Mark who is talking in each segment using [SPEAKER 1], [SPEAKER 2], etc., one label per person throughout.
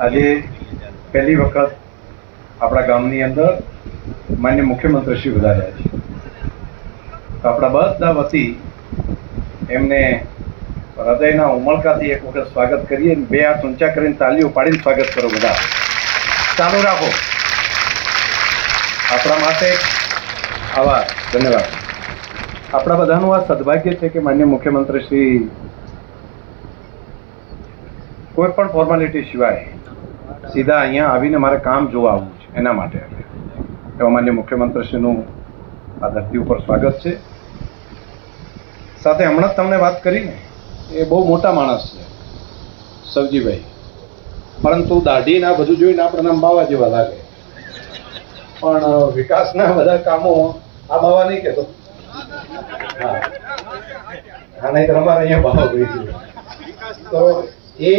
[SPEAKER 1] આજે પહેલી વખત આપણા ગામની અંદર માન્ય મુખ્યમંત્રી શ્રી વધાર્યા છે. તો આપણા બધા વતી એમને હૃદયના ઉમળકાથી એક વખત સ્વાગત કરીએ બે હાથ ઊંચા કરીને તાલીઓ પાડીને સ્વાગત કરો બધા. ચાલુ રાખો. આપણા માટે આભાર. ધન્યવાદ. આપણા બધાનું આ સદભાગ્ય છે કે માન્ય મુખ્યમંત્રી શ્રી કોઈ પણ ફોર્માલિટી સિવાય સીધા અહીંયા આવીને મારે કામ જોવા આવવું છે, એના માટે એવા માન્ય મુખ્યમંત્રીશ્રીનું આ ધરતી ઉપર સ્વાગત છે. સાથે હમણાં જ તમને વાત કરી ને એ બહુ મોટા માણસ છે, સવજીભાઈ. પરંતુ દાઢી ના બધું જોઈને આપણને અંબાવા બાવા જેવા લાગે. પણ વિકાસના બધા કામો આ બાવા નહીં કહેતો. હા. હા નહીં અમારે અહીંયા બાવા છે. તો એ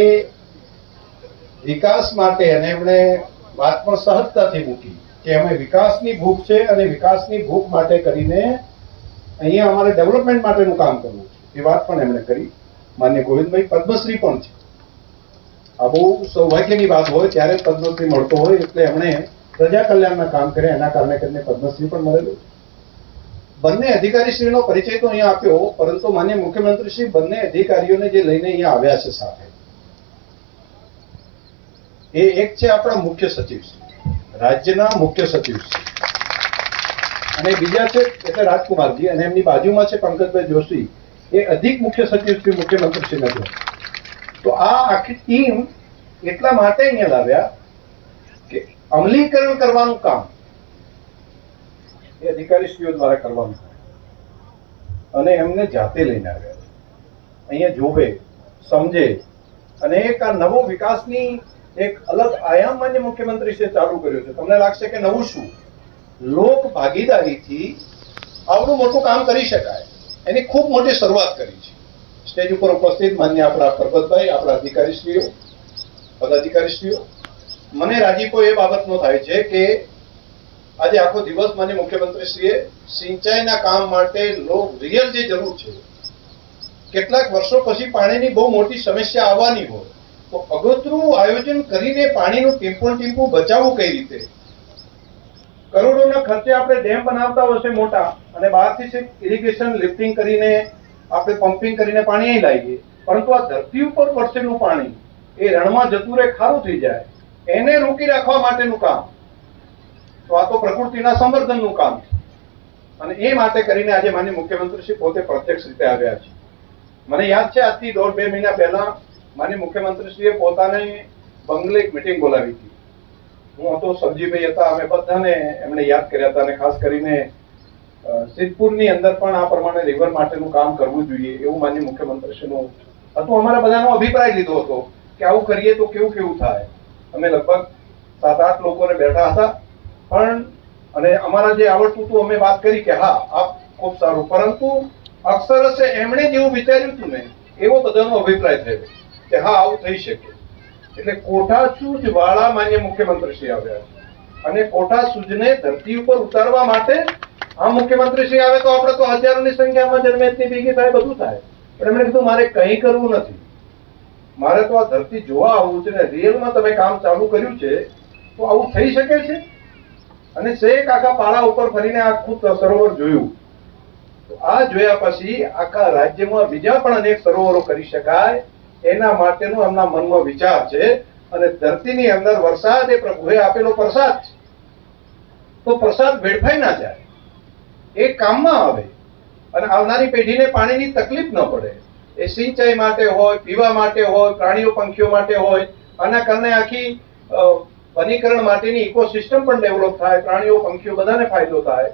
[SPEAKER 1] વિકાસ માટે અને એમણે વાત પણ સહજતાથી મૂકી કે અમે વિકાસની ભૂખ છે અને વિકાસની ભૂખ માટે કરીને અહીંયા અમારે ડેવલપમેન્ટ માટેનું કામ કરવું છે. એ વાત પણ એમણે કરી. માન્ય ગોવિંદભાઈ પદ્મશ્રી પણ છે. આ બહુ સૌભાગ્યની વાત હોય, ત્યારે પદ્મશ્રી મળતો હોય એટલે એમણે પ્રજા કલ્યાણના કામ કર્યા, એના કારણે કરીને પદ્મશ્રી પણ મળેલું. બંને અધિકારીશ્રીનો પરિચય તો અહીંયા આપ્યો, પરંતુ માન્ય મુખ્યમંત્રી શ્રી બંને અધિકારીઓને જે લઈને અહીંયા આવ્યા છે સાથે. એ એક છે આપણા મુખ્ય સચિવ રાજ્યના મુખ્ય સચિવ અને બીજા છે, એટલે રાજકુમારજી, અને એમની બાજુમાં છે પંકજભાઈ જોશી. એ અધિક મુખ્ય સચિવ શ્રી મુખ્યમંત્રી નગર તો આ આખી ટીમ એટલા માટે અહીંયા લાવ્યા કે અમલીકરણ કરવાનું કામ એ અધિકારીશ્રીઓ દ્વારા કરવાનું અને એમને જાતે લઈને આવ્યા અહીંયા જોવે, સમજે, અને એક આ નવો વિકાસની એક અલગ આયામ માન્ય મુખ્યમંત્રીશ્રીએ ચાલુ કર્યો છે. તમને લાગશે કે નવું શું? લોક ભાગીદારીથી આવડું મોટું કામ કરી શકાય. એની ખૂબ મોટી શરૂઆત કરી છે. સ્ટેજ ઉપર ઉપસ્થિત માન્ય આપણા પરબતભાઈ, આપણા અધિકારીશ્રીઓ, પદાધિકારીશ્રીઓ. મને રાજીપો એ બાબતનો થાય છે કે આજે આખો દિવસ માન્ય મુખ્યમંત્રીશ્રીએ સિંચાઈના કામ માટે લોક રિયલ જે જરૂર છે, કેટલાક વર્ષો પછી પાણીની બહુ મોટી સમસ્યા આવવાની હોય. તો અગોતરું આયોજન કરીને પાણીનું ટીમ્પું ટીમ્પું બચાવવું કઈ રીતે? કરોડોના ખર્ચે આપણે ડેમ બનાવતા હશે મોટા અને બહારથી ઇરિગેશન લિફ્ટિંગ કરીને આપણે પમ્પિંગ કરીને પાણી અહીં લાવીએ પરંતુ આ ધરતી ઉપર વરસેલું પાણી એ રણમાં જતું રહે ખારું થઈ જાય. એને રોકી રાખવા માટેનું કામ. તો આ તો પ્રકૃતિના સંવર્ધનનું કામ છે. અને એ માટે કરીને આજે માન્ય મુખ્યમંત્રી શ્રી પોતે પ્રત્યક્ષ રીતે આવ્યા છે. મને યાદ છે આજથી દોઢ બે મહિના પહેલા માન્ય મુખ્યમંત્રીશ્રીએ પોતાને બંગલે એક મિટિંગ બોલાવી હતી. હું હતો સબજીભાઈ હતા, અમે બધાને એમણે યાદ કર્યા હતા અને ખાસ કરીને સિદ્ધપુરની અંદર પણ આ પ્રમાણે રિવર માટેનું કામ કરવું જોઈએ એવું માન્ય મુખ્યમંત્રીશ્રીનું હતું. અમારા બધાનો અભિપ્રાય લીધો હતો કે આવું કરીએ તો કેવું કેવું થાય. અમે લગભગ સાત આઠ લોકોને બેઠા હતા. પણ, અને અમારા જે આવડતું હતું, અમે વાત કરી કે હા, આ ખૂબ સારું. પરંતુ અક્ષરશે એમણે જેવું વિચાર્યું હતું ને, એવો બધાનો અભિપ્રાય થયો. કે હા, આવું થઈ શકે. એટલે કોઠાસૂજ વાળા માન્ય મુખ્યમંત્રી શ્રી આવ્યા અને કોઠાસૂજને ધરતી ઉપર ઉતારવા માટે આ મુખ્યમંત્રી શ્રી આવે તો આપણે તો હજારોની સંખ્યામાં જન્મેજની ભેગી થાય, બધું થાય. પણ એમણે કીધું, મારે કંઈ કરવું નથી. મારે તો આ ધરતી જોવા આવવું છે ને રિયલમાં તમે કામ ચાલુ કર્યું છે, તો આવું થઈ શકે છે? અને શેક આખા પાળા ઉપર ફરીને આખું સરોવર જોયું. આ જોયા પછી આખા રાજ્યમાં બીજા પણ અનેક સરોવરો કરી શકાય. એના માટેનો એમના મનમાં વિચાર છે અને ધરતીની અંદર વરસાદ એ પ્રભુએ આપેલો પ્રસાદ છે. તો પ્રસાદ વેડફાઈ ના જાય. એ કામમાં આવે. અને આવનારી પેઢીને પાણીની તકલીફ ન પડે. એ સિંચાઈ માટે હોય, પીવા માટે હોય, પ્રાણીઓ, પંખીઓ માટે હોય, આના કારણે આખી વનીકરણ માટેની ઇકોસિસ્ટમ પણ ડેવલપ થાય, પ્રાણીઓ, પંખીઓ બધાને ફાયદો થાય.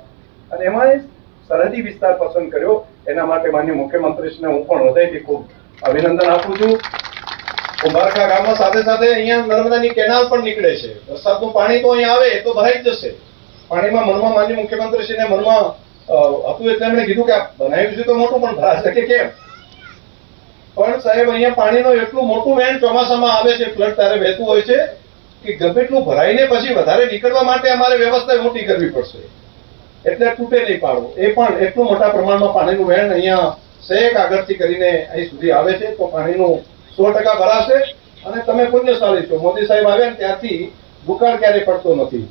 [SPEAKER 1] અને એમાં સરહદી વિસ્તાર પસંદ કર્યો. એના માટે માન્ય મુખ્યમંત્રીશ્રીને હું પણ હૃદયથી ખૂબ અભિનંદન આપું છું. કુંભારખા ગામમાં સાથે સાથે અહીંયા નર્મદાની કેનાલ પણ નીકળે છે. વરસાદનું પાણી તો અહીંયા આવે તો ભરાઈ જ જશે. પાણીમાં મનમાં માન્ય મુખ્યમંત્રીશ્રીને મનમાં હતું એટલે એમણે કીધું કે આ બનાવ્યું છે તો મોટું, પણ ભરાશે કે કેમ? પણ સાહેબ, અહીંયા પાણીનો એટલું મોટું વેન ચોમાસામાં આવે છે, ફ્લડ ત્યારે વહેતું હોય છે કે ગમે એટલું ભરાઈને પછી વધારે નીકળવા માટે અમારે વ્યવસ્થા મોટી કરવી પડશે. એટલે તૂટે નહીં પાડવું એ પણ એટલું મોટા પ્રમાણમાં પાણીનું વહેણ અહીંયા શેક આગળથી કરીને અહીં સુધી આવે છે, તો પાણીનું સો ટકા ભરાશે અને તમે પુણ્યશાળી છો. મોદી સાહેબ આવ્યા ને ત્યારથી દુકાળ ક્યારેય પડતો નથી.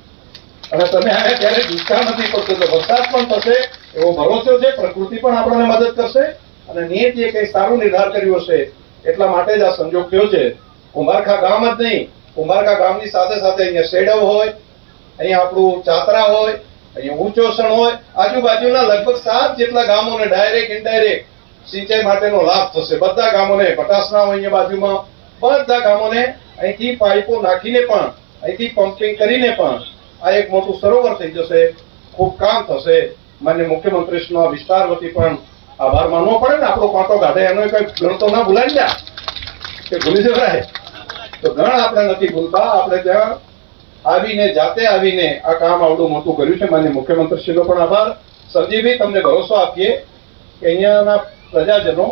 [SPEAKER 1] અને તમે આવ્યા ત્યારે દુષ્કાળ નથી પડતો. તો વરસાદ પણ થશે, એવો ભરોસો છે, પ્રકૃતિ પણ આપણને મદદ કરશે અને નિયતિએ કંઈ સારું નિર્ધાર કર્યો છે એટલા માટે જ આ સંજોગ થયો છે. કુંભારખા ગામ જ નહીં કુંભારખા ગામની સાથે સાથે અહીંયા શેડવ હોય, અહીંયા આપણું ચાતરા હોય, અહીંયા ઊંચોસણ હોય, આજુબાજુના લગભગ સાત જેટલા ગામોને ડાયરેક્ટ ઇનડાયરેક્ટ સિંચાઈ માટેનો લાભ થશે. બધા ગામોને, પટાસના હોય અહીંયા બાજુમાં, બધા ગામોને અહીંથી પાઇપો નાખીને પણ, અહીંથી પમ્પિંગ કરીને પણ આ એક મોટું સરોવર થઈ જશે. ખૂબ કામ થશે. માન્ય મુખ્યમંત્રીશ્રીનો વિસ્તાર વતી પણ આભાર માનવો પડે ને. આપણો કાંટો કાઢે, એનો કઈ ગણતો ના ભૂલાઈ ગયા કે ભૂલી જવાય? તો ગણ આપણે નથી ભૂલતા. આપણે ત્યાં આવીને, જાતે આવીને આ કામ આવડું મોટું કર્યું છે. માન્ય મુખ્યમંત્રીશ્રીનો પણ આભાર. સરજીભાઈ તમને ભરોસો આપીએ કે અહીંયાના પ્રજાજનો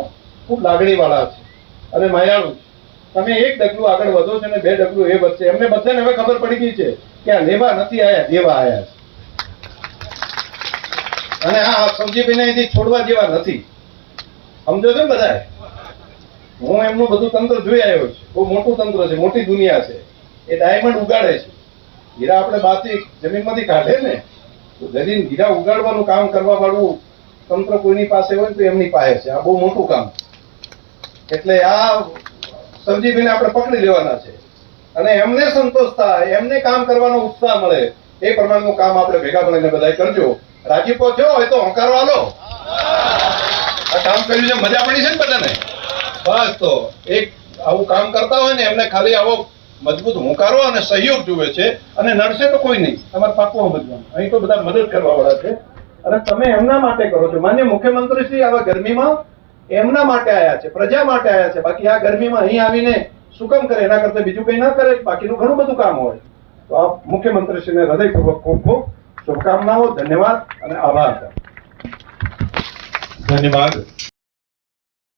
[SPEAKER 1] ખૂબ લાગણીવાળા છે અને માયાળુ તમે એક ડગલું આગળ વધો છો ને બે ડગલું એ વધશે. એમને બધાને હવે ખબર પડી ગઈ છે કે આ લેવા નથી આયા, દેવા આયા છે. અને આ સમજીભાઈને અહીંથી છોડવા જેવા નથી. સમજો છો ને બધાએ? હું એમનું બધું તંત્ર જોઈ આવ્યો છું. બહુ મોટું તંત્ર છે, મોટી દુનિયા છે. એ ડાયમંડ ઉગાડે છે. હીરા આપણે બાથી જમીનમાંથી કાઢે ને, તો જમીન હીરા ઉગાડવાનું કામ કરવા વાળું તંત્ર કોઈની પાસે હોય તો એમની પાસે છે. આ બહુ મોટું કામ એટલે આ સંજીવીને આપણે પકડી લેવાના છે. અને એમને સંતોષ થાય, એમને કામ કરવાનો ઉત્સાહ મળે, એ પ્રમાણનું કામ આપણે ભેગા મળીને બધા કરજો. રાજીપો થયો હોય તો હંકારવા લો. આ કામ કર્યું છે, મજા પડી છે ને બધાને? બસ તો, એક આવું કામ કરતા હોય ને, એમને ખાલી આવો મજબૂત હુંકારો અને સહયોગ જુએ છે. અને નડશે તો કોઈ નહીં. તમારે પાકું સમજવાનું અહીં તો બધા મદદ કરવા વાળા છે. અને તમે એમના માટે કરો છો. માન્ય મુખ્યમંત્રી શ્રી આવા ગરમીમાં એમના માટે આયા છે, પ્રજા માટે આયા છે. બાકી આ ગરમીમાં અહીં આવીને શું કામ કરે? એના કરતા બીજું કંઈ ના કરે? બાકીનું ઘણું બધું કામ હોય. તો આ મુખ્યમંત્રીશ્રીને હૃદયપૂર્વક ખૂબ ખૂબ શુભકામનાઓ, ધન્યવાદ અને આભાર.
[SPEAKER 2] ધન્યવાદ.